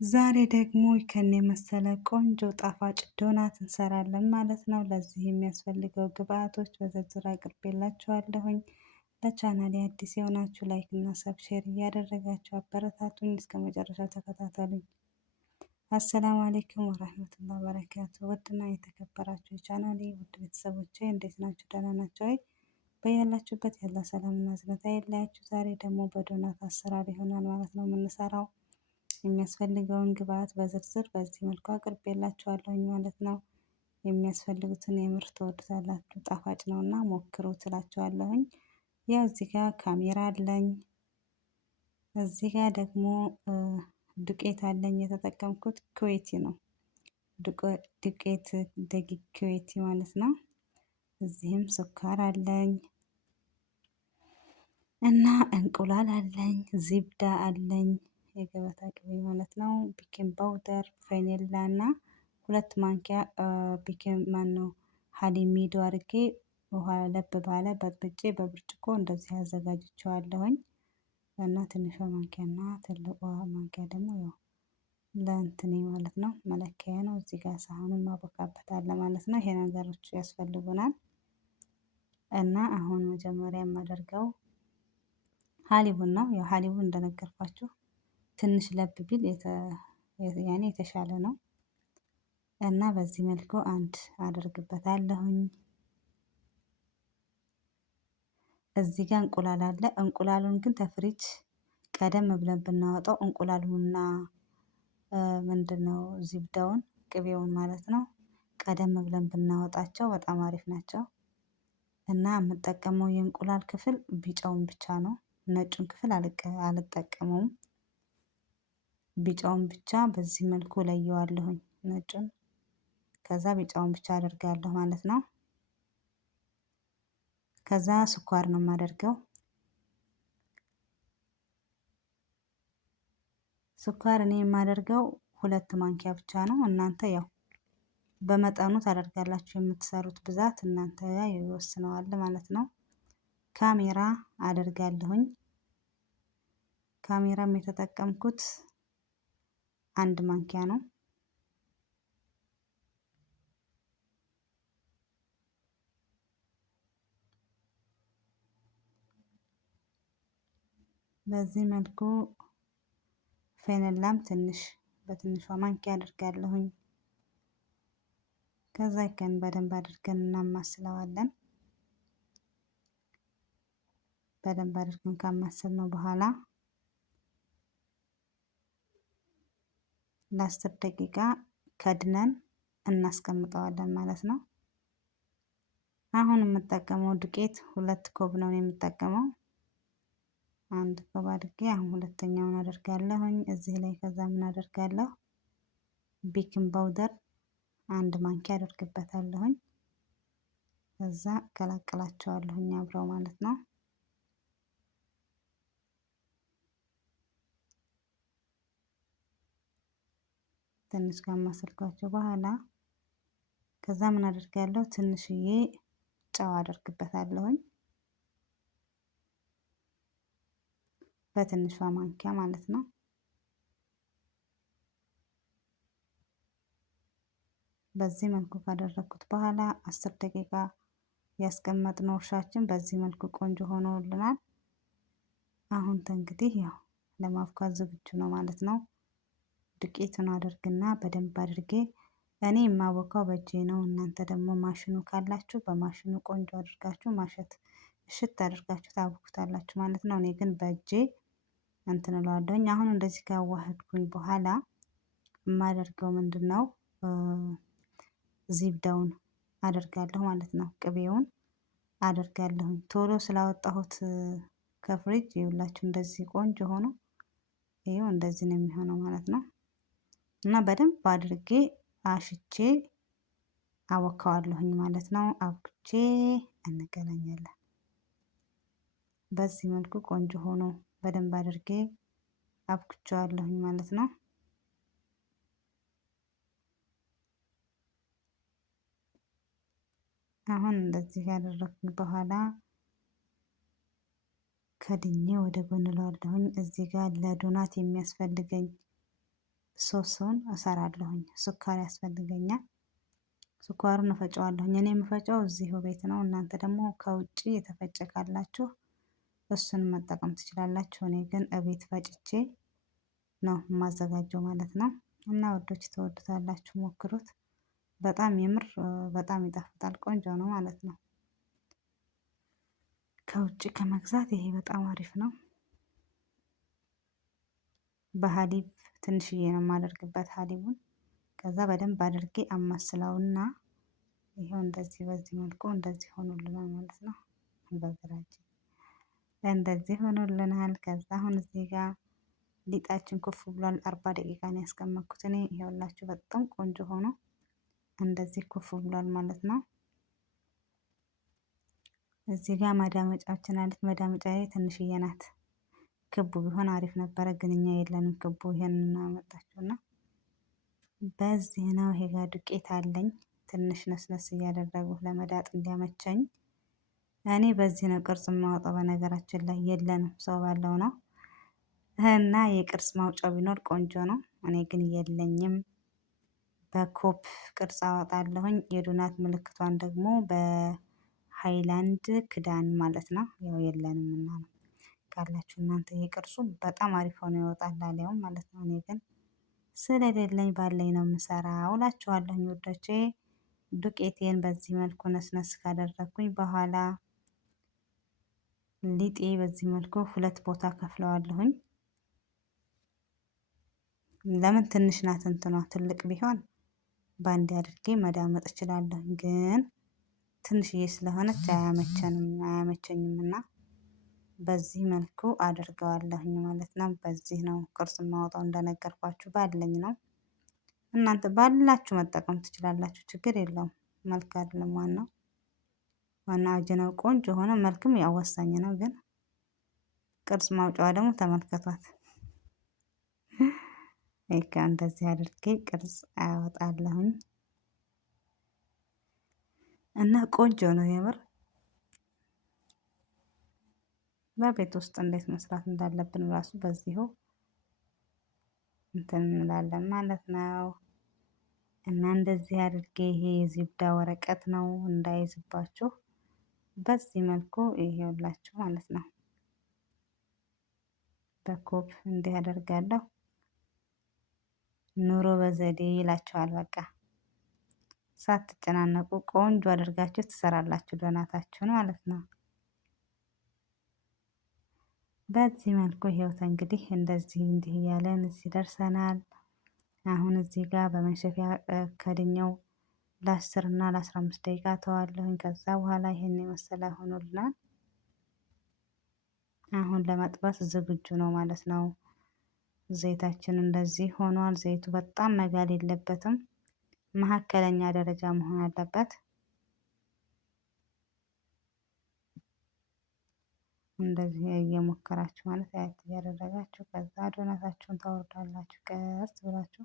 ዛሬ ደግሞ ከኔ የመሰለ ቆንጆ ጣፋጭ ዶናት እንሰራለን ማለት ነው። ለዚህ የሚያስፈልገው ግብአቶች በዝርዝር አቅርቤላችኋለሁኝ። ለቻናሌ አዲስ የሆናችሁ ላይክ እና ሰብስክራይብ እያደረጋችሁ አበረታቱኝ። እስከ መጨረሻ ተከታተሉኝ። አሰላሙ አሌይኩም ወራህመቱላሂ ወበረካቱ። ውድና የተከበራችሁ የቻናሌ ውድ ቤተሰቦቼ እንዴት ናችሁ? ደህና ናቸው ወይ? በያላችሁበት ያለ ሰላምና እዝነት አይለያችሁ። ዛሬ ደግሞ በዶናት አሰራር ይሆናል ማለት ነው የምንሰራው። የሚያስፈልገውን ግብአት በዝርዝር በዚህ መልኩ አቅርቤላችኋለሁኝ ማለት ነው። የሚያስፈልጉትን የምር ትወዱታላችሁ፣ ጣፋጭ ነውና ሞክሩ ትላችኋለሁኝ። ያው እዚህ ጋር ካሜራ አለኝ። እዚህ ጋር ደግሞ ዱቄት አለኝ። የተጠቀምኩት ኩዌቲ ነው። ዱቄት ደቂቅ ኩዌቲ ማለት ነው። እዚህም ስኳር አለኝ እና እንቁላል አለኝ፣ ዚብዳ አለኝ፣ የገበታ ቅቤ ማለት ነው፣ ቤኪንግ ፓውደር፣ ቫኒላ እና 2 ማንኪያ ቤኪንግ ማነው ሀሊሚዶ አድርጌ ውሃ ለብ ባለ በጥብጬ በብርጭቆ እንደዚህ አዘጋጅቼዋለሁኝ። እና ትንሿ ማንኪያ እና ትልቋ ማንኪያ ደግሞ ያው ለእንትኔ ማለት ነው መለኪያ ነው። እዚህ ጋር ሳህኑን ማቦካበታለ ማለት ነው። ይሄ ነገሮች ያስፈልጉናል። እና አሁን መጀመሪያ የማደርገው ሀሊቡን ነው። ያው ሀሊቡን እንደነገርኳችሁ ትንሽ ለብ ቢል ያኔ የተሻለ ነው። እና በዚህ መልኩ አንድ አደርግበታለሁኝ። እዚህ ጋር እንቁላል አለ። እንቁላሉን ግን ተፍሪጅ ቀደም ብለን ብናወጣው እንቁላሉና ምንድነው ዚብዳውን ቅቤውን ማለት ነው ቀደም ብለን ብናወጣቸው በጣም አሪፍ ናቸው። እና የምጠቀመው የእንቁላል ክፍል ቢጫውን ብቻ ነው። ነጩን ክፍል አልጠቀመውም። ቢጫውን ብቻ በዚህ መልኩ ለየዋለሁኝ ነጩን። ከዛ ቢጫውን ብቻ አደርጋለሁ ማለት ነው። ከዛ ስኳር ነው የማደርገው። ስኳር እኔ የማደርገው 2 ማንኪያ ብቻ ነው። እናንተ ያው በመጠኑ ታደርጋላችሁ። የምትሰሩት ብዛት እናንተ ይወስነዋል ማለት ነው። ካሜራ አደርጋለሁኝ። ካሜራም የተጠቀምኩት 1 ማንኪያ ነው። በዚህ መልኩ ፌነላም ትንሽ በትንሿ ማንኪያ አድርጋለሁኝ። ከዛ ይከን በደንብ አድርገን እናማስለዋለን። በደንብ አድርገን ካማሰልነው በኋላ ለ10 ደቂቃ ከድነን እናስቀምጠዋለን ማለት ነው። አሁን የምጠቀመው ዱቄት 2 ኮብ ነው የምጠቀመው። 1 ኮብ አድርጌ አሁን ሁለተኛውን አደርጋለሁኝ እዚህ ላይ። ከዛ ምን አደርጋለሁ? ቤኪንግ ፓውደር 1 ማንኪያ አደርግበታለሁኝ። ከዛ ቀላቅላቸዋለሁኝ አብረው ማለት ነው። ትንሽ ካማሰልኳቸው በኋላ ከዛ ምን አደርጋለሁ? ትንሽዬ ጨው አደርግበታለሁኝ በትንሿ ማንኪያ ማለት ነው። በዚህ መልኩ ካደረኩት በኋላ 10 ደቂቃ ያስቀመጥነው እርሻችን በዚህ መልኩ ቆንጆ ሆኖልናል። አሁን እንግዲህ ያው ለማፍካት ዝግጁ ነው ማለት ነው። ዱቄቱን አደርግና በደንብ አድርጌ እኔ የማቦካው በእጄ ነው። እናንተ ደግሞ ማሽኑ ካላችሁ በማሽኑ ቆንጆ አድርጋችሁ ማሸት እሽት አድርጋችሁ ታቦኩታላችሁ ማለት ነው። እኔ ግን በእጄ እንትን እለዋለሁኝ። አሁን እንደዚህ ካዋህድኩኝ በኋላ የማደርገው ምንድነው? ዚብዳውን አደርጋለሁ ማለት ነው። ቅቤውን አደርጋለሁኝ ቶሎ ስላወጣሁት ከፍሪጅ ይኸውላችሁ እንደዚህ ቆንጆ ሆኖ ይኸው እንደዚህ ነው የሚሆነው ማለት ነው። እና በደንብ አድርጌ አሽቼ አቦካዋለሁኝ ማለት ነው። አብኩቼ እንገናኛለን። በዚህ መልኩ ቆንጆ ሆኖ በደንብ አድርጌ አብኩቼዋለሁኝ ማለት ነው። አሁን እንደዚህ ያደረኩኝ በኋላ ከድኜ ወደ ጎን እለዋለሁኝ። እዚህ ጋር ለዶናት የሚያስፈልገኝ ሶሱን እሰራለሁኝ። ስኳር ያስፈልገኛል። ስኳሩን እፈጨዋለሁኝ። እኔ የምፈጨው እዚሁ ቤት ነው። እናንተ ደግሞ ከውጪ የተፈጨ ካላችሁ እሱን መጠቀም ትችላላችሁ። እኔ ግን እቤት ፈጭቼ ነው የማዘጋጀው ማለት ነው። እና ወዶች ትወዱታላችሁ፣ ሞክሩት። በጣም የምር በጣም ይጣፍጣል። ቆንጆ ነው ማለት ነው። ከውጭ ከመግዛት ይሄ በጣም አሪፍ ነው። በሀሊብ ትንሽዬ ነው የማደርግበት ሀሊቡን። ከዛ በደንብ አድርጌ አማስለውና ይሄው እንደዚህ በዚህ መልኩ እንደዚህ ሆኖልናል ማለት ነው። በግራችን እንደዚህ ሆኖልናል። ከዛ አሁን እዚህ ጋር ሊጣችን ኩፍ ብሏል። 40 ደቂቃ ነው ያስቀመጥኩት እኔ። ይኸውላችሁ በጣም ቆንጆ ሆኖ እንደዚህ ኩፍ ብሏል ማለት ነው። እዚህ ጋር ማዳመጫችን አለች። ማዳመጫዬ ትንሽዬ ናት። ክቡ ቢሆን አሪፍ ነበረ፣ ግን እኛ የለንም ክቡ። ይሄንን አመጣችሁና በዚህ ነው። ይሄ ጋር ዱቄት አለኝ። ትንሽ ነስነስ እያደረጉ ለመዳጥ እንዲያመቸኝ እኔ በዚህ ነው ቅርጽ የማወጣው። በነገራችን ላይ የለንም፣ ሰው ባለው ነው። እና የቅርጽ ማውጫው ቢኖር ቆንጆ ነው። እኔ ግን የለኝም። በኮፕ ቅርጽ አወጣለሁኝ። የዶናት ምልክቷን ደግሞ በሃይላንድ ክዳን ማለት ነው። ያው የለንም እና ነው። ካላችሁ እናንተ የቅርጹ በጣም አሪፍ ሆኖ ይወጣል ላሊያውም ማለት ነው። እኔ ግን ስለሌለኝ ባለኝ ነው የምሰራው እላችኋለሁኝ ውዶቼ። ዱቄቴን በዚህ መልኩ ነስነስ ካደረኩኝ በኋላ ሊጤ በዚህ መልኩ ሁለት ቦታ ከፍለዋለሁኝ። ለምን ትንሽ ናት እንትኗ፣ ትልቅ ቢሆን ባንዴ አድርጌ መዳመጥ እችላለሁ። ግን ትንሽዬ ስለሆነች አያመቸኝም እና በዚህ መልኩ አድርገዋለሁኝ ማለት ነው። በዚህ ነው ቅርጽ የማወጣው፣ እንደነገርኳችሁ ባለኝ ነው። እናንተ ባላችሁ መጠቀም ትችላላችሁ፣ ችግር የለውም። መልክ አይደለም ዋናው፣ ዋናው አጅነው ቆንጆ ሆነ። መልክም ያው ወሳኝ ነው፣ ግን ቅርጽ ማውጫዋ ደግሞ ተመልከቷት። ይሄ እንደዚህ አድርጌ ቅርጽ አወጣለሁኝ እና ቆንጆ ነው የምር። በቤት ውስጥ እንዴት መስራት እንዳለብን ራሱ በዚሁ እንትን እንላለን ማለት ነው። እና እንደዚህ አድርጌ ይሄ የዚብዳ ወረቀት ነው እንዳይዝባችሁ፣ በዚህ መልኩ ይሄውላችሁ ማለት ነው። በኮብ እንዲህ አደርጋለሁ። ኑሮ በዘዴ ይላችኋል። በቃ ሳትጨናነቁ ቆንጆ አድርጋችሁ ትሰራላችሁ ዶናታችሁን ማለት ነው። በዚህ መልኩ ህይወት እንግዲህ እንደዚህ እንዲህ እያለን እዚህ ደርሰናል። አሁን እዚህ ጋር በመሸፊያ ከድኛው ለ10 እና ለ15 ደቂቃ ተዋለሁኝ። ከዛ በኋላ ይሄን የመሰለ ሆኖልናል። አሁን ለመጥበስ ዝግጁ ነው ማለት ነው። ዘይታችን እንደዚህ ሆኗል። ዘይቱ በጣም መጋል የለበትም፣ መካከለኛ ደረጃ መሆን አለበት። እንደዚህ እየሞከራችሁ ማለት አያት እያደረጋችሁ ከዛ ዶናታችሁን ታወርዳላችሁ። ቀስ ብላችሁ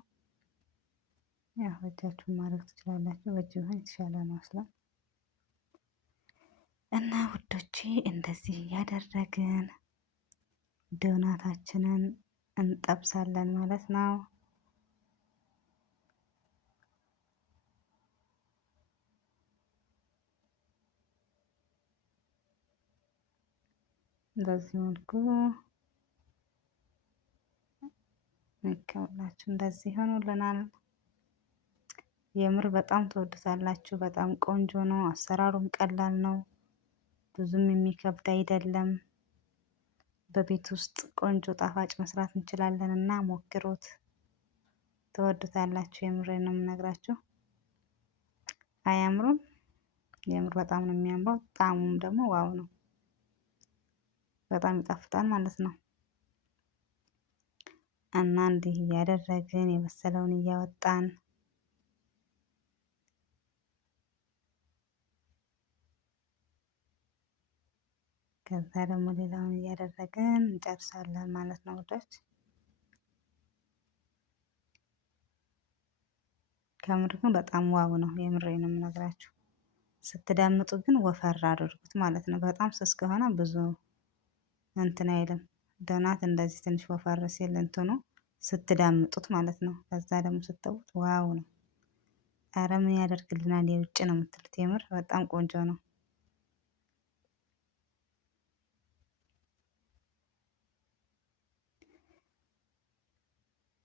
ያው እጃችሁን ማድረግ ትችላላችሁ። በእጅ ቢሆን የተሻለ ነው አስላ እና ውዶቼ እንደዚህ እያደረግን ዶናታችንን እንጠብሳለን ማለት ነው። በዚህ መልኩ እንከውላችሁ እንደዚህ ሆኖልናል። የምር በጣም ትወዱታላችሁ። በጣም ቆንጆ ነው። አሰራሩም ቀላል ነው፣ ብዙም የሚከብድ አይደለም። በቤት ውስጥ ቆንጆ ጣፋጭ መስራት እንችላለን እና ሞክሩት፣ ትወዱታላችሁ። የምሬን ነው የምነግራችሁ። አያምሩም? የምር በጣም ነው የሚያምረው። ጣዕሙም ደግሞ ዋው ነው፣ በጣም ይጣፍጣል ማለት ነው። እና እንዲህ እያደረግን የበሰለውን እያወጣን ከዛ ደግሞ ሌላውን እያደረግን እንጨርሳለን ማለት ነው ውዶች። ከምር ግን በጣም ዋው ነው፣ የምሬን ነው የምነግራችሁ። ስትዳምጡ ግን ወፈር አድርጉት ማለት ነው። በጣም ስስ ከሆነ ብዙ እንትን አይልም። ዶናት እንደዚህ ትንሽ ወፈር ሲል እንትኑ ስትዳምጡት ማለት ነው። ከዛ ደግሞ ስትጠቡት ዋው ነው። ኧረ ምን ያደርግልናል የውጭ ነው የምትሉት። የምር በጣም ቆንጆ ነው።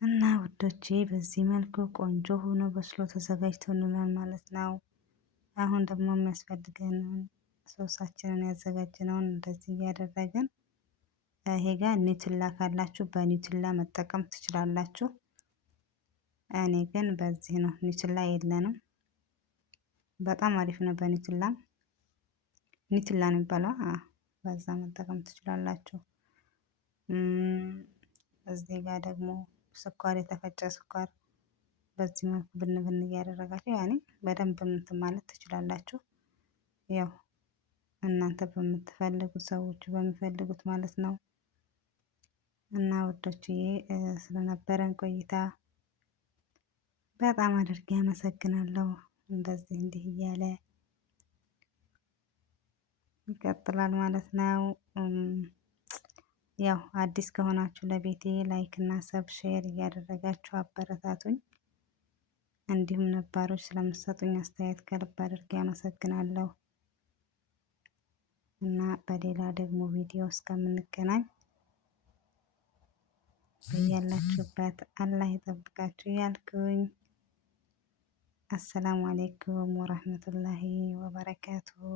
እና ውዶቼ በዚህ መልኩ ቆንጆ ሆኖ በስሎ ተዘጋጅቶልናል ማለት ነው። አሁን ደግሞ የሚያስፈልገንን ሶሳችንን ያዘጋጅነውን እንደዚህ እያደረግን ይሄ ጋር ኒውትላ ካላችሁ በኒውትላ መጠቀም ትችላላችሁ። እኔ ግን በዚህ ነው፣ ኒውትላ የለንም። በጣም አሪፍ ነው በኒውትላ። ኒውትላ ነው የሚባለው። በዛ መጠቀም ትችላላችሁ። እዚህ ጋር ደግሞ ስኳር፣ የተፈጨ ስኳር በዚህ መልኩ ብን ብን እያደረጋችሁ ያኔ በደንብ እንትን ማለት ትችላላችሁ። ያው እናንተ በምትፈልጉት ሰዎች በሚፈልጉት ማለት ነው። እና ውዶችዬ ስለነበረን ቆይታ በጣም አድርጌ አመሰግናለሁ። እንደዚህ እንዲህ እያለ ይቀጥላል ማለት ነው። ያው አዲስ ከሆናችሁ ለቤቴ ላይክ እና ሰብ ሼር እያደረጋችሁ አበረታቱኝ። እንዲሁም ነባሮች ስለምትሰጡኝ አስተያየት ከልብ አድርጌ አመሰግናለሁ። እና በሌላ ደግሞ ቪዲዮ እስከምንገናኝ በያላችሁበት አላህ ይጠብቃችሁ ያልኩኝ። አሰላሙ አሌይኩም ወራህመቱላሂ ወበረካቱሁ።